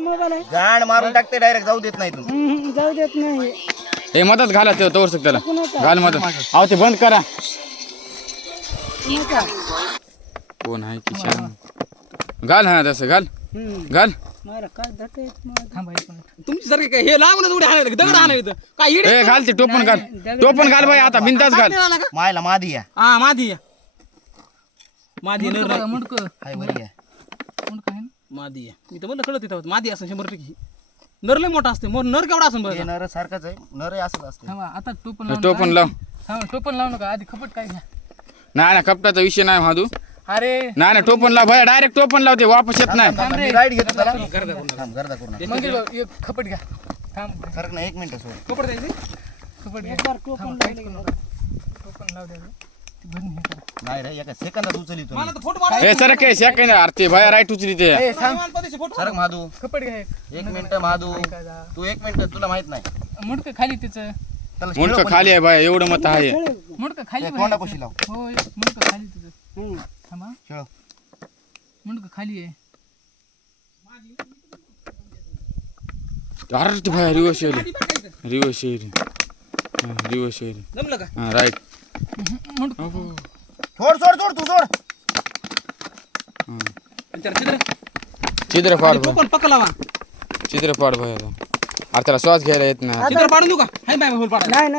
Mobile आहे गाण मारून टाकते डायरेक्ट जाऊ देत नाही तुम्ही जाऊ देत नाही हे मदत घाला ते तोवर त्याला कुणाचा? घाल मदत अहो ते बंद करा कुणाचा? कोण आहे किशन घाल हा तसं घाल घाल मला काय धरते तुमची सारखे काय हे लागूनच उड्या हाणायला दगड हाणायचं काय इडे ए घाल ते टोपण घाल टोपण घाल बाई आता बिंदास घाल मायला मादी या हा मादी मादी नर मुंडक हाय वरी या मुंडक आहे ना मादी मी तर म्हणलं कळत येतं मादी असं 100% नर लय मोठा असते नर केवढा असं हे बघा नर सारखंच आहे नर असंच असते थांबा आता टोपण लावू टोपण नका. लाव थांबा टोपण लावू नका आधी खपट काय घ्या नाही ना कपटाचा विषय नाही माधू अरे नाही ना टोपण लाव भया डायरेक्ट टोपण लावते वापस येत नाही मी राईट घेतो त्याला थांब गर्दा करू नका मंदिर भाऊ, एक खपट घ्या थांब सरक ना 1 मिनिट सोड कपड द्यायची खपट घ्या टोपण टोपण लावू द्या ती भरून हे करा नाही रे एका सेकंदात उचली तुम्ही मला तर फोटो मारा ए सर काय सेकंड अरे ते भया राईट उचली ते ए थांब फोटो सरक माधू खपट घ्या 1 मिनिट माधू तू 1 मिनिट तुला माहित नाही मुंडक खाली त्याचं त्याला मुंडक खाली आहे भया एवढं मत आहे मुंडक खाली त्या बाहेर. तोंडापाशी लाव हो मुंडक खाली तुझं थांबा खेळ मुंडक खाली आहे अरे ते भया रिवर्स येईल रिवर्स येईल रिवर्स येईल जमलं का हा राईट मुंडक सोड सोड सोड तू सोड आणि त्याला चित्र चित्र पाड भया टोपण पक्का लावा चित्र पाड भया अरे त्याला श्वास घ्यायला येत नाही चित्र पाडून देऊ का हाय बाय होल पाडा नाही